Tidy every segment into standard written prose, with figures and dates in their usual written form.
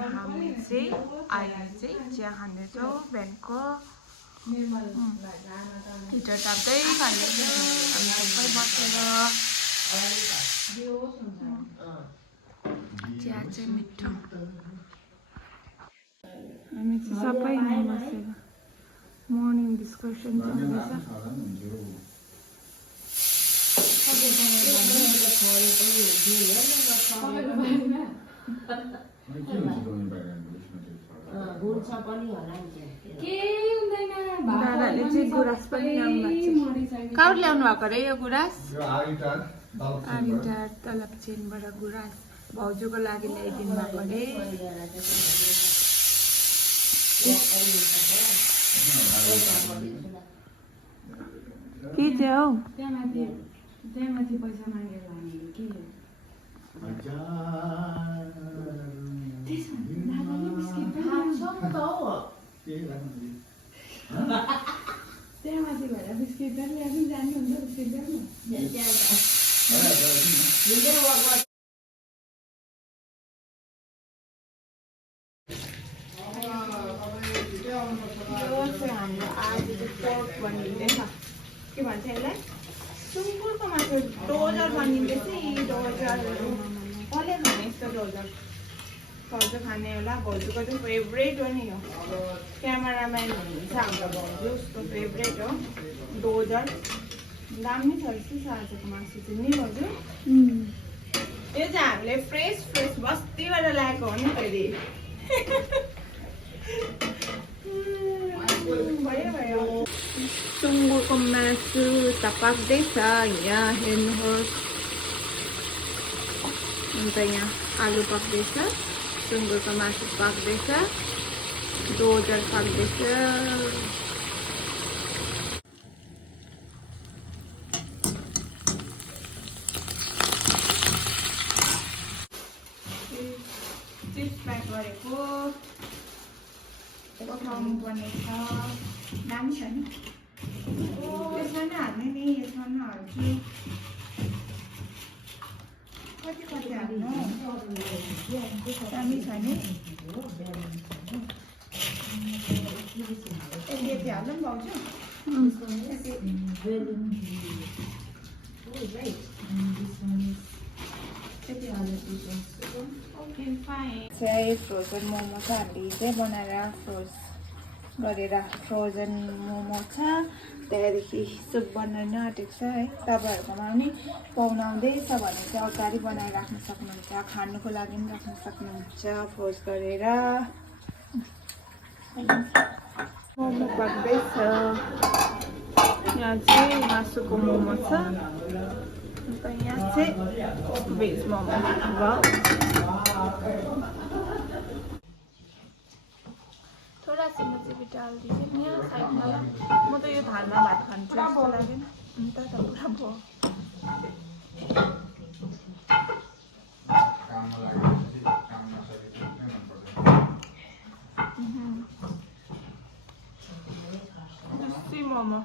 हामी चाहिँ अहिले चाहिँ चिया खाँदैछौँ बिहानको हिटर ताप्दै खाँदैछौँ हामी सबै बसेर चिया चाहिँ मिठो हामी चाहिँ सबै बसेर मर्निङ डिस्कसन चल्दैछ दादाले चाहिँ गुराँस पनि ल्याउनु भएको छ कहाँ ल्याउनु भएको रे यो गुराँस आरिटार तलब चेनबाट गुराँस भाउजूको लागि ल्याइदिनु भएको रे के चाहिँ हौ त्यहाँ माथि पैसा मागेर लाने के त्यहाँ माथि भएर बिस्किट पनि ल्याउनु जानुहुन्छ बिस्किट ल्याउनु हाम्रो आज पोर्क बनिँदैछ के भन्छ यसलाई सुँगुरको मासु डोजर बनिँदैछ यी डोजरहरू कसले खाने यस्तो डोजर भाउजू खाने होला भाउजूको चाहिँ फेभरेट हो नि हो क्यामेराम्यान हुनुहुन्छ हाम्रो भाउजू उसको फेभरेट हो डोजर दामी छ जस्तो छ आजको मासु चाहिँ नि भाउजू यो चाहिँ हामीले फ्रेस बस्तीबाट ल्याएको हो नि फेरि भयो सुँगुरको मासु त पाक्दैछ यहाँ हेर्नुहोस् अन्त यहाँ आलु पाक्दैछ सुँगुरको मासु पाक्दैछ डोजर पाक्दैछ चिप्स प्याक गरेको पकाउनु पर्ने छ दामी छ नि यसमा नै हाल्ने नि यसमा नै हाल्छु कति हाल्नु दामी छ नि यति हाल्नु पनि पाउँछ चाहिँ फ्रोजन मोमो छ हामीले चाहिँ बनाएर फ्रोजन मोमो छ त्यहाँदेखि सुप बनाउन आँटेको छ है तपाईँहरूकोमा पनि पाउनुहुँदैछ भने चाहिँ अगाडि बनाएर राख्न सक्नुहुन्छ खानुको लागि पनि राख्न सक्नुहुन्छ फ्रोज गरेर मोमो पाक्दैछ यहाँ चाहिँ मासुको मोमो छ अन्त यहाँ चाहिँ भेज मोमो थोड़ा सा मुझे भी डाल दीजिए यहाँ साइड में म त यो थालमा भात खान्छु जस्तो लाग्यो अन्त त पुरा भयो Jussi momo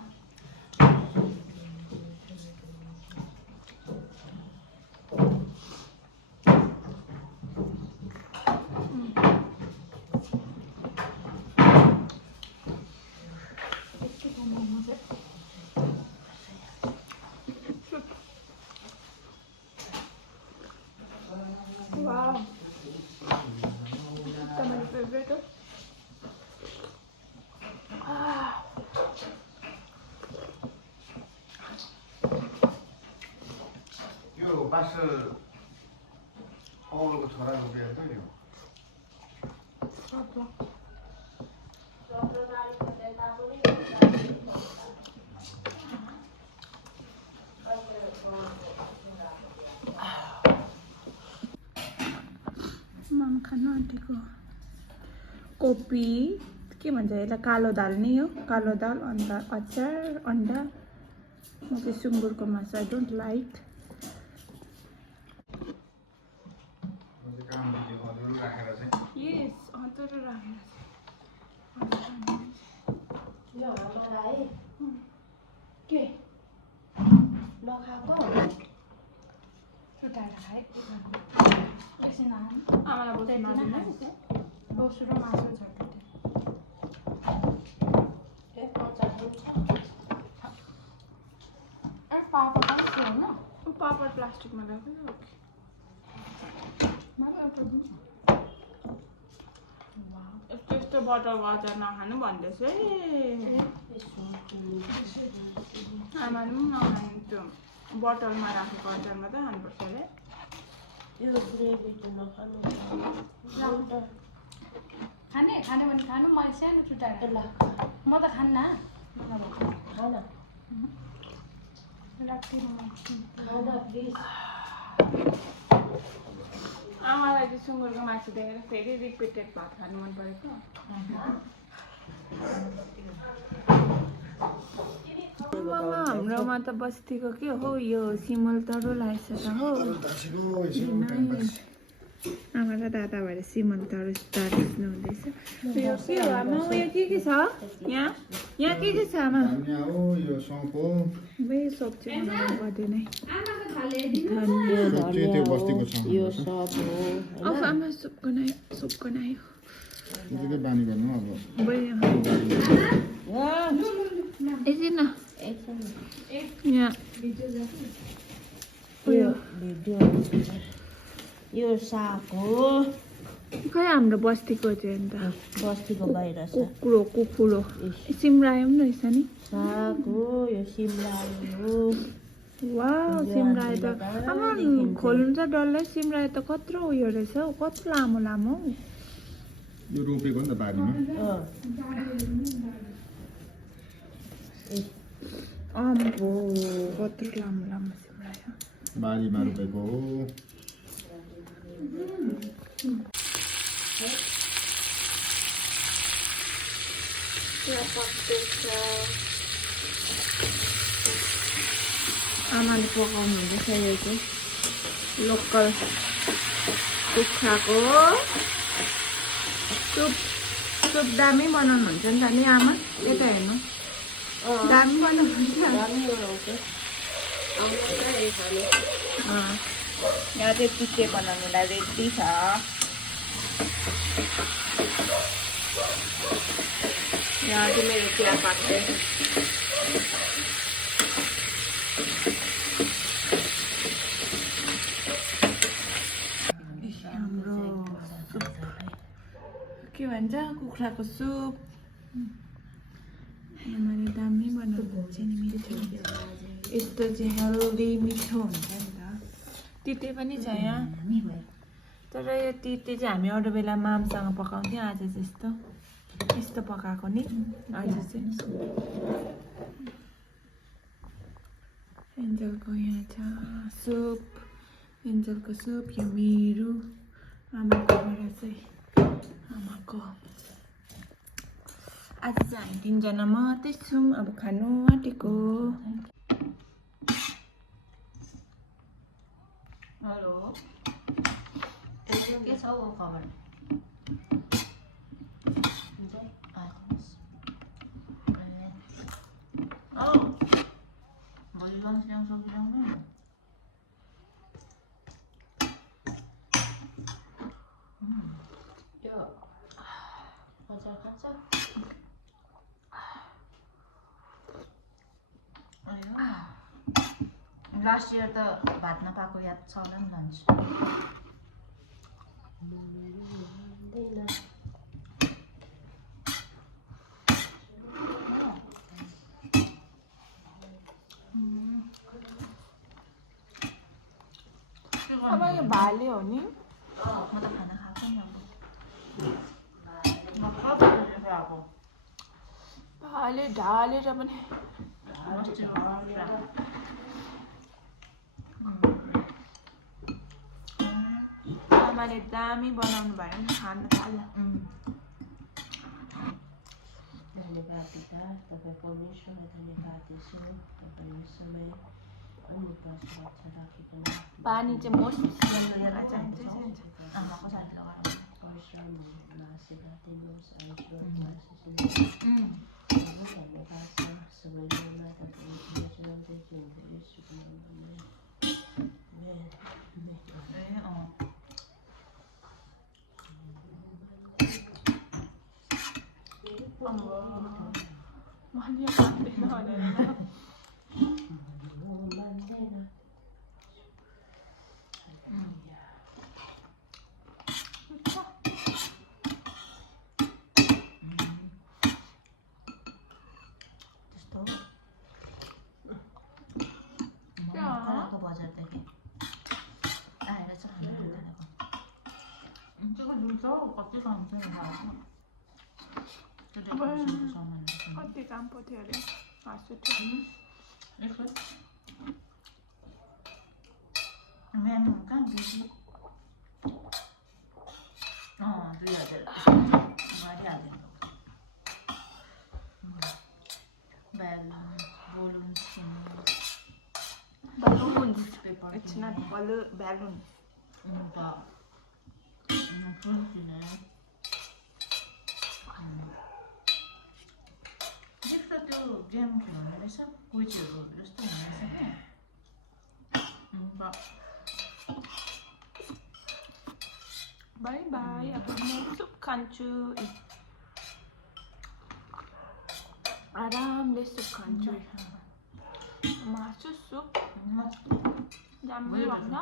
Wow, esta es mi favorito. यो पास्टर पाउलोको छोराको बिहा छ नि मम खानु आँटेको कोपी के भन्छ यसलाई कालो दाल नै हो कालो दाल अन्त अचार अन्डा म चाहिँ सुँगुरको मासु I don't like yes other राखेर के नखाएको छुट्याएर खाएँ आमालाई बोल्दै नदिनु बोसो र मासु छ पापड पनि होइन पापड प्लास्टिकमा राख्नु मलाई एउटा दिन्छ यस्तो यस्तो बटलको अचार नखानु भन्दैछ है आमाले पनि नखानु त्यो बटलमा राखेको अचार मात्रै खानुपर्छ अरे खाने खाने भने खानु मैले सानो छुट्याएर ल म त खान्न आमालाई चाहिँ सुँगुरको मासु देखेर फेरि रिपिटेड भात खानु मन परेको हाम्रोमा त बस्तीको के हो यो सिमल तरुल लागेछ त हो आमा र दादा भएर सिमल तरुल तारिस्नु हुँदैछ यो के हो आमा उयो के छ यहाँ यहाँ के छ आमा यो सौँप हो सोप चाहिँ बनाउनु पर्दैन है त्यो बस्तीको सौँप यो सब हो अब आमा सुप बनायो त्यतिकै बानी गर्नु अब एकछिन न यहाँ यो भिडियो यो साग हो खै हाम्रो बस्तीको चाहिँ अन्त बस्तीको बाहिर छ कुकुरो सिमरायो पनि रहेछ नि साग हो यो सिमरायो हो वाउ सिमरायो त आमा खोल्नु त डल्लै सिमरायो त कत्रो उयो रहेछ हौ कत्रो लामो लामो हौ यो रोपेको नि त बारीमा अम्बो कत्रो लामो लामो सिमरायो बारीमा रोपेको हो आमाले पकाउनु हुँदैछ यो चाहिँ लोकल कुखुराको सुप दामी बनाउनुहुन्छ नि त नि आमा यता हेर्नु दामी बनाउनुहुन्छ यहाँ चाहिँ पिके बनाउनुलाई रेडी छ यहाँ चाहिँ मेरो चिया पाक्दैछ हाम्रो के भन्छ कुखुराको सुप आमाले दामी बनाउनुहुन्छ नि मेरो छोरी यस्तो चाहिँ हेल्दी मिठो हुन्छ नि त तिते पनि छ यहाँ तर यो तिते चाहिँ हामी अरू बेला मामसँग पकाउँथ्यौँ आज जस्तो यस्तो पकाएको नि आज चाहिँ एन्जलको यहाँ छ सुप एन्जलको सुप यो मेरो आमाकोबाट चाहिँ आमाको आज चाहिँ हामी तिनजना मात्रै छौँ अब खानु आँटेको हेलो के छ हौ खबर भोलि लन्च ल्याउनु सकिल्याउनु यो अचार खान्छ लास्ट इयर त भात नपाएको याद छ होला नि लन्च अब यो भाले हो नि म त खाना खाएको नि अब भाले ढालेर पनि आमाले दामी बनाउनु भयो नि खानु थाल्यो धन्यवाद पिता तपाईँ परमेश्वरलाई धन्यवाद दिन्छु तपाईँ समय अनि सुरक्षा राखिकन पानी चाहिँ मोस्ट यसलाई चाहिन्छ आमाको साथी लगाएर परिश्रममा आशीर्वाद दिनुहोस् धन्यवाद छ सबैजना तपाईँ चलाउँदै जिउँदै सुक्नु 많이 안 되나 내가. त्यस्तो मकडाको बजारदेखि आएर चाहिँ खानु थालेको त्यो जुल्छ कति काम चाहिँ कति काम पर्थ्यो अरे हाँसु थियो म्याम कहाँ बिजी 2000 गरिहाल्यो balloons balloons paper it's not balloon देख्दा त्यो गेम खेल्ने रहेछ कोचहरू जस्तो हुने रहेछ बाई बाई अब म सुप खान्छु आरामले सुप खान्छु मासु सुप जाम्मै भन्छ